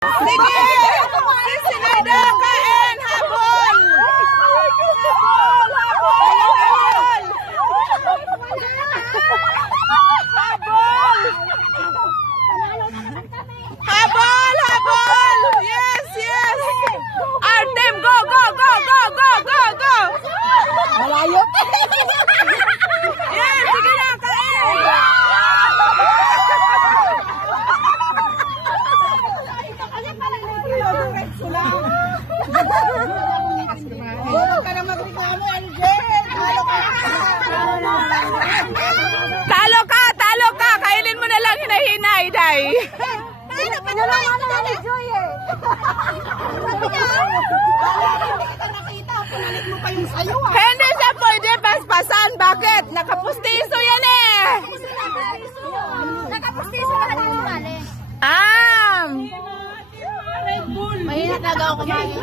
Sige! Si Sinida, kain! Habol! Habol! Habol! Habol! Habol! Habol! Yes! Yes! Our team! Go! Go! Go! Go! Go! Go! Go! Malayo. Yes! Sige na! Kain! Huwag ka na magreklamo, Angel. Talo ka. Talo ka! Talo ka! Kainin mo na lang hinahinay, Day! Ano pa naman ni Joy eh. Sabi niya, hindi kita nakita. Punalit mo pa yung sayo ah. Hindi siya pwede paspasan. Bakit? Nakapustiso yan eh! Nakapustiso ka na yung mali. Ah! Mahina talaga ako kumain.